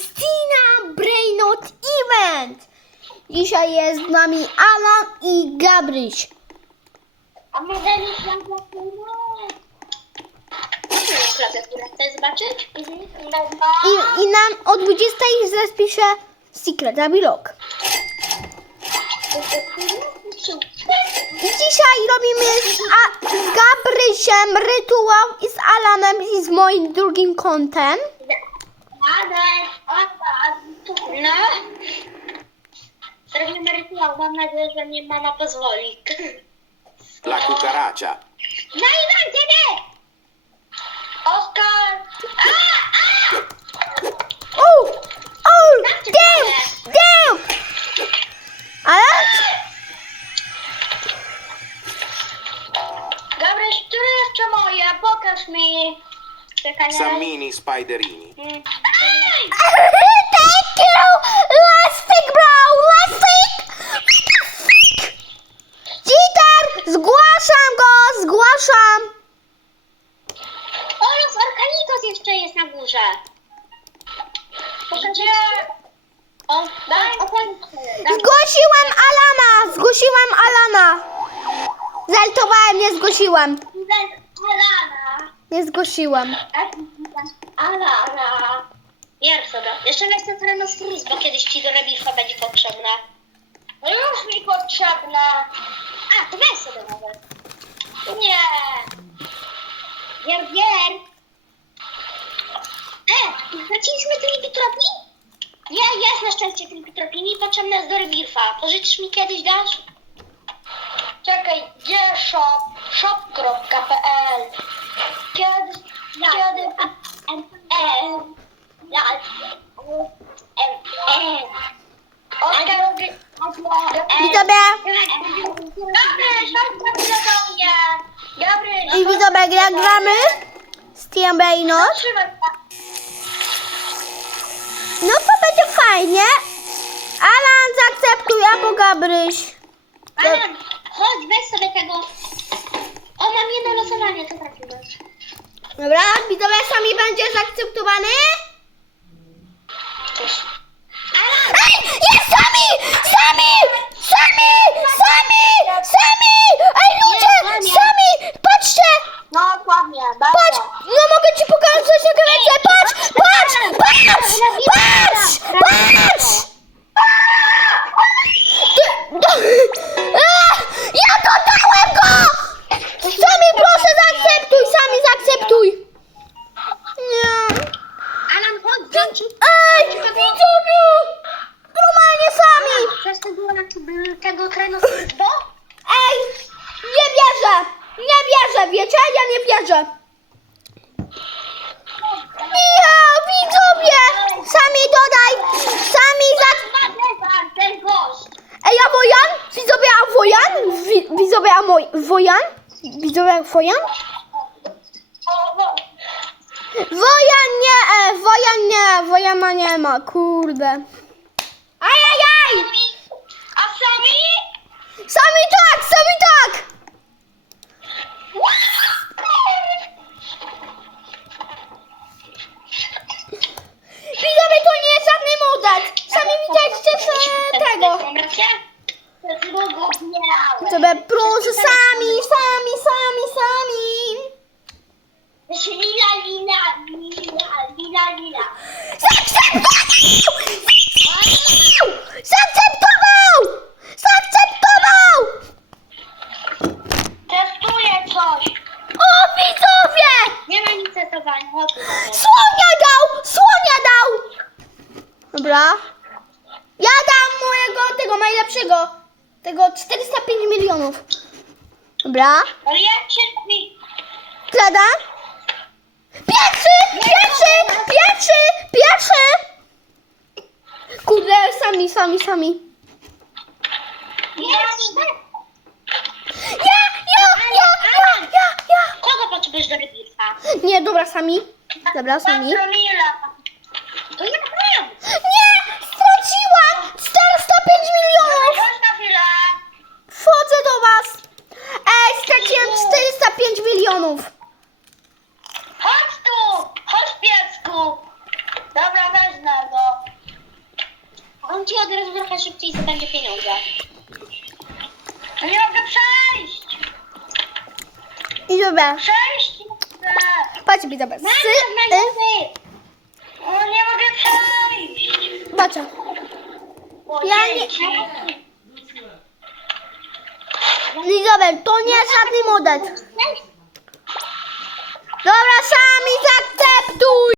Christina Brainot Event. Dzisiaj jest z nami Alan i Gabryś. A jest na klawiaturę. Chcesz zobaczyć? I, I nam o 20 zapisze Secret. I dzisiaj robimy z, A- z Gabrysiem rytuał i z Alanem i z moim drugim kątem. No. Zrobimy rytuał. Mam nadzieję, że mnie mama pozwoli. La cucaracha. No i mam ciebie! Oskar! O! O! Damn! Damn! Alan? Gabryś, które jeszcze moje? Pokaż mi. Czekaj, na razie. Sammini spiderini. Mm. Górze. Gdzie? O, daj, Zgłosiłem Alana! Zgłosiłem Alana! Zaltowałem, nie zgłosiłem. Alana. Nie zgłosiłem. Alana. Bier sobie. Jeszcze weź ten Tyrannosaurus, bo kiedyś ci do Rebirfa będzie potrzebna. No już mi potrzebna. A, to weź sobie nawet. Nie. Bier, bier. E, straciliśmy Tripitropi? Nie, jest na szczęście Tripitropi. Mi potrzebna jest do Rebirfa. Pożyczysz mi kiedyś, dasz? Czekaj, gdzie shop? shop.pl Kiedy, kiedy... Widzowie, i widzowie, jak gramy z no to będzie fajnie. Alan, zaakceptuj, albo Gabryś. Alan, chodź, weź sobie tego. O, mam jedno losowanie, to trafiłeś. Dobra, widzowie, sami będzie zaakceptowany. Przez tego, bo? Ej! Nie wierzę! Nie wierzę, wiecie? Ja nie wierzę. Ja, widzowie! Sami dodaj! Sami za... Ten gość. Ej, a Wojan? Widzowie, a Wojan? Wi- Widzowie, a moj... Wojan? Widzowie, a Wojan? Wojan nie, e, Wojan nie, Wojana nie ma, kurde. Ajajaj! A sami? Sami tak, sami tak! Widzowie, to nie jest żadny model. Sami widzieliście że tego. Widzowie, proszę, sami, sami, sami, sami. Lila, lila, lila, lila, lila. Zaakceptował! Zaakceptował! Testuję coś. O, widzowie! Nie ma nic testowania. chodź tu. Słonia dał! Słonia dał! Dobra. Ja dam mojego, tego najlepszego. Tego 405 milionów. Dobra. Ale się mi... Klada. Pierwszy! Pierwszy! Pierwszy! Pierwszy! Kurde, sami, sami, sami. Jest! Ja, ja, ja, ja, ja, ja. Kogo potrzebujesz do rybirka? Nie, dobra, sami. Dobra, sami. Promila. To ja mam. Nie! Straciłam 405 milionów! Chodź na chwilę. Wchodzę do was! Ej, straciłem 405 milionów! Chodź tu. Chodź piesku. Dobra, wezmę go. od razu trochę szybciej zdobędzie pieniądze. No nie mogę przejść! I dobra. Przejść nie! Patrz dobra. Mama, Sy, y! O, nie mogę przejść! O, Ja nie- dobra, to nie jest żadny modet. Dobra, sami zaakceptuj.